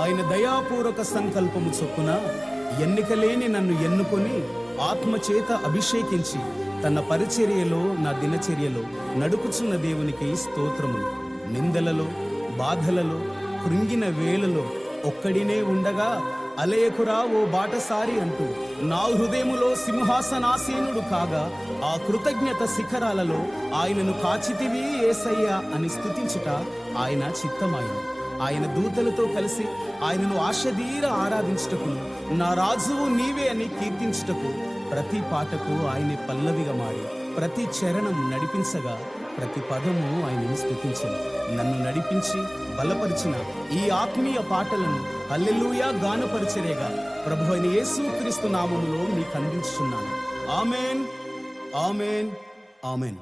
ఆయన దయాపూర్వక సంకల్పము చొప్పున ఎన్నికలేని నన్ను ఎన్నుకొని ఆత్మచేత అభిషేకించి తన పరిచర్యలో నా దినచర్యలో నడుపుచున్న దేవునికి స్తోత్రములు. నిందలలో, బాధలలో, కృంగిన వేళలో ఒక్కడినే ఉండగా అలయకురా ఓ బాటసారి అంటూ నా హృదయములో సింహాసనాసీనుడు కాగా ఆ కృతజ్ఞత శిఖరాలలో ఆయనను కాచితివి యేసయ్యా అని స్తుతించుట ఆయన చిత్తమాయను. ఆయన దూతలతో కలిసి ఆయనను ఆశదీర ఆరాధించుటకు, నా రాజువు నీవే అని కీర్తించుటకు ప్రతి పాటకు ఆయనే పల్లవిగా మారి ప్రతి చరణం నడిపించగా ప్రతి పదము ఆయనను స్తుతించను. నన్ను నడిపించి బలపరిచిన ఈ ఆత్మీయ పాటలను హల్లెలూయా గానపరిచర్యగా ప్రభువైన యేసుక్రీస్తు నామములో మీకు అందించుచున్నాను. ఆమేన్, ఆమేన్, ఆమేన్.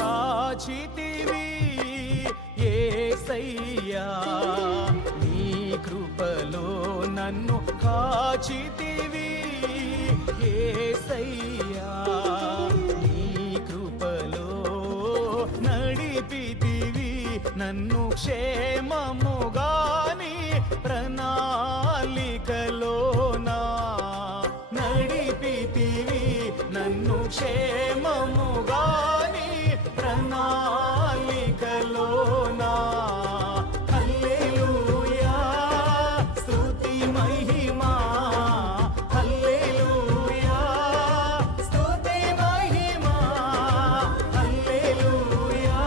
కాచితివి యేసయ్యా నీ కృపలో నన్ను కాచితివి యేసయ్యా నీ కృపలో నడిపితివి నన్ను క్షేమముగాని ప్రణాళికలోనా నడిపితివి నన్ను క్షేమముగాని ప్రణాళికలోనా. హల్లెలూయా స్తుతి మహిమా, హల్లెలూయా స్తుతి మహిమా, హల్లెలూయా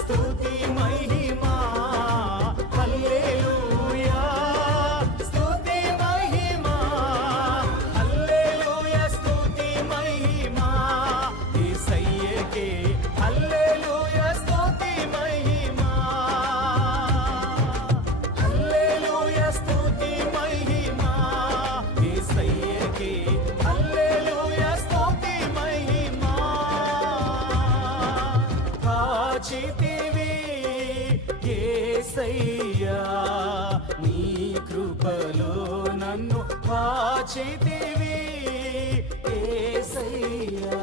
స్తుతి మహిమా, హల్లెలూయా స్తుతి మహిమా, హల్లెలూయా స్తుతి మహిమా యేసయ్యకే. హల్లెలూయా స్తుతి మహిమా, హల్లెలూయా స్తుతి మహిమా యేసయ్యకే. హల్లెలూయా స్తుతి మహిమా. కాచితివి యేసయ్యా నీ కృపలో నన్ను కాచితివి యేసయ్యా.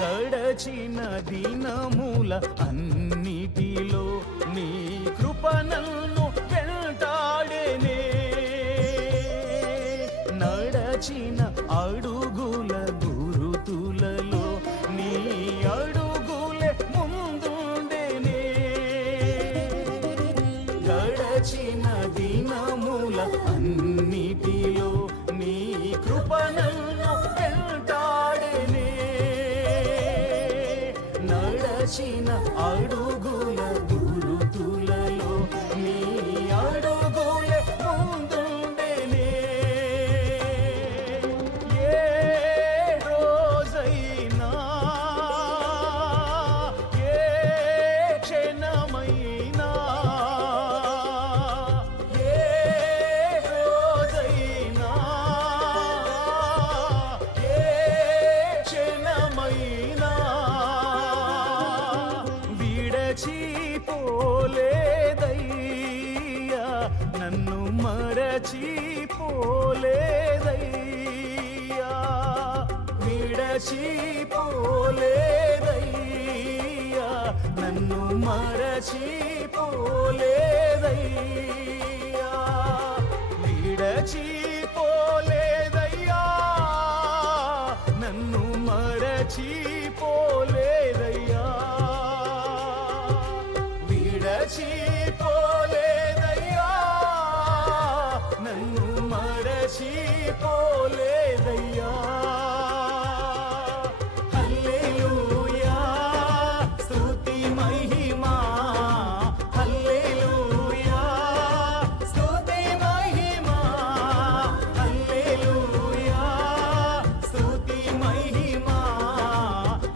గడచిన దినముల అన్నిటిలో నీ కృప నన్ను వెంటాడేనే. నడచిన అడుగుల గురుతులలో నీ అడుగులే ముందుండేనే. గడచిన దినముల అన్నిటిలో నీ కృప నన్ను వెంటాడేనే. నడచిన అడుగుల గురుతులలో నీ అడుగులే ముందుండేనే. ఏ రోజైనా ఏ క్షణమైనా ఏ రోజైనా ఏ క్షణమైనా విడచిపోలేదయ్యా నన్ను మరచిపోలేదయ్యా. విడచిపోలేదయ్యా నన్ను మరచిపోలేదయ్యా. విడచిపోలేదయ్యా, విడచిపోలేదయ్యా, నన్ను మరచిపోలేదయ్యా, విడచిపోలేదయ్యా, నన్ను మరచిపోలేదయ్యా. హల్లెలూయా, స్తుతి మహిమా, హల్లెలూయా, స్తుతి మహిమా, హల్లెలూయా, స్తుతి మహిమా,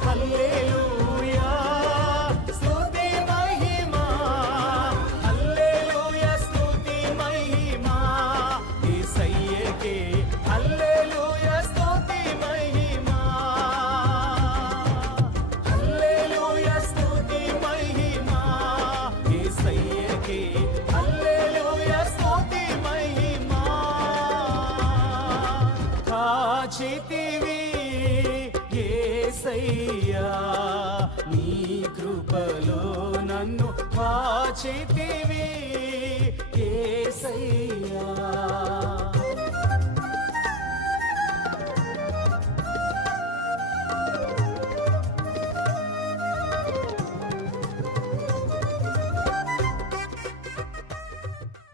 హల్లెలూయా, స్తుతి మహిమా, హల్లెలూయా, స్తుతి మహిమా, యేసయ్యకే హల్లెలూయా, స్తుతి మహిమా, హల్లెలూయా, స్తుతి మహిమా, యేసయ్యకే హల్లెలూయా, స్తుతి మహిమా. కాచితివి యేసయ్యా, నీ కృపలో నన్ను కాచితివి యేసయ్యా.